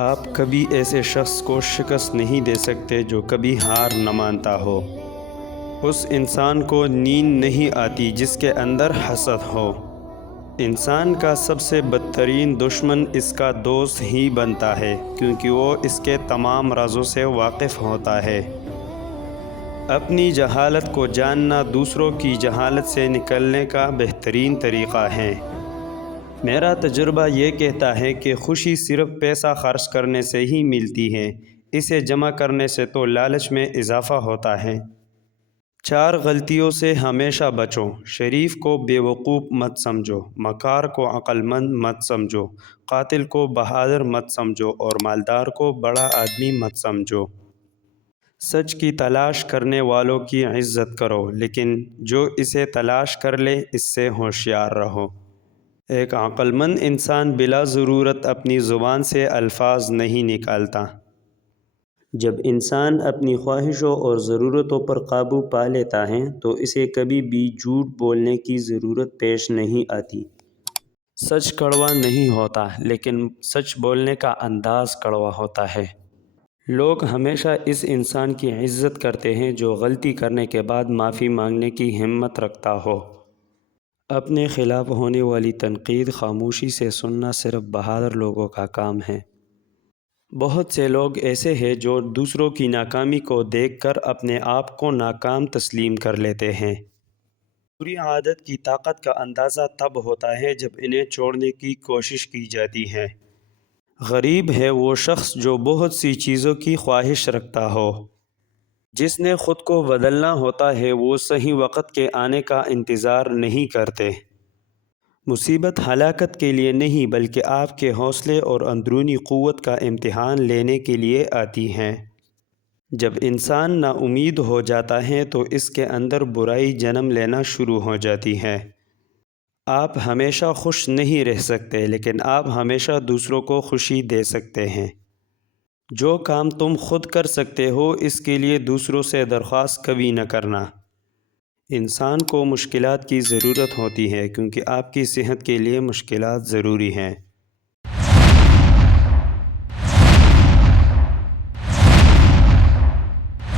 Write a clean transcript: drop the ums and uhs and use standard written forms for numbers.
آپ کبھی ایسے شخص کو شکست نہیں دے سکتے جو کبھی ہار نہ مانتا ہو۔ اس انسان کو نیند نہیں آتی جس کے اندر حسد ہو۔ انسان کا سب سے بدترین دشمن اس کا دوست ہی بنتا ہے، کیونکہ وہ اس کے تمام رازوں سے واقف ہوتا ہے۔ اپنی جہالت کو جاننا دوسروں کی جہالت سے نکلنے کا بہترین طریقہ ہے۔ میرا تجربہ یہ کہتا ہے کہ خوشی صرف پیسہ خرچ کرنے سے ہی ملتی ہے، اسے جمع کرنے سے تو لالچ میں اضافہ ہوتا ہے۔ 4 غلطیوں سے ہمیشہ بچو۔ شریف کو بیوقوف مت سمجھو، مکار کو عقل مند مت سمجھو، قاتل کو بہادر مت سمجھو اور مالدار کو بڑا آدمی مت سمجھو۔ سچ کی تلاش کرنے والوں کی عزت کرو، لیکن جو اسے تلاش کر لے اس سے ہوشیار رہو۔ ایک عقل مند انسان بلا ضرورت اپنی زبان سے الفاظ نہیں نکالتا۔ جب انسان اپنی خواہشوں اور ضرورتوں پر قابو پا لیتا ہے تو اسے کبھی بھی جھوٹ بولنے کی ضرورت پیش نہیں آتی۔ سچ کڑوا نہیں ہوتا، لیکن سچ بولنے کا انداز کڑوا ہوتا ہے۔ لوگ ہمیشہ اس انسان کی عزت کرتے ہیں جو غلطی کرنے کے بعد معافی مانگنے کی ہمت رکھتا ہو۔ اپنے خلاف ہونے والی تنقید خاموشی سے سننا صرف بہادر لوگوں کا کام ہے۔ بہت سے لوگ ایسے ہیں جو دوسروں کی ناکامی کو دیکھ کر اپنے آپ کو ناکام تسلیم کر لیتے ہیں۔ بری عادت کی طاقت کا اندازہ تب ہوتا ہے جب انہیں چھوڑنے کی کوشش کی جاتی ہے۔ غریب ہے وہ شخص جو بہت سی چیزوں کی خواہش رکھتا ہو۔ جس نے خود کو بدلنا ہوتا ہے وہ صحیح وقت کے آنے کا انتظار نہیں کرتے۔ مصیبت ہلاکت کے لیے نہیں بلکہ آپ کے حوصلے اور اندرونی قوت کا امتحان لینے کے لیے آتی ہیں۔ جب انسان نا امید ہو جاتا ہے تو اس کے اندر برائی جنم لینا شروع ہو جاتی ہے۔ آپ ہمیشہ خوش نہیں رہ سکتے، لیکن آپ ہمیشہ دوسروں کو خوشی دے سکتے ہیں۔ جو کام تم خود کر سکتے ہو اس کے لیے دوسروں سے درخواست کبھی نہ کرنا۔ انسان کو مشکلات کی ضرورت ہوتی ہے کیونکہ آپ کی صحت کے لیے مشکلات ضروری ہیں۔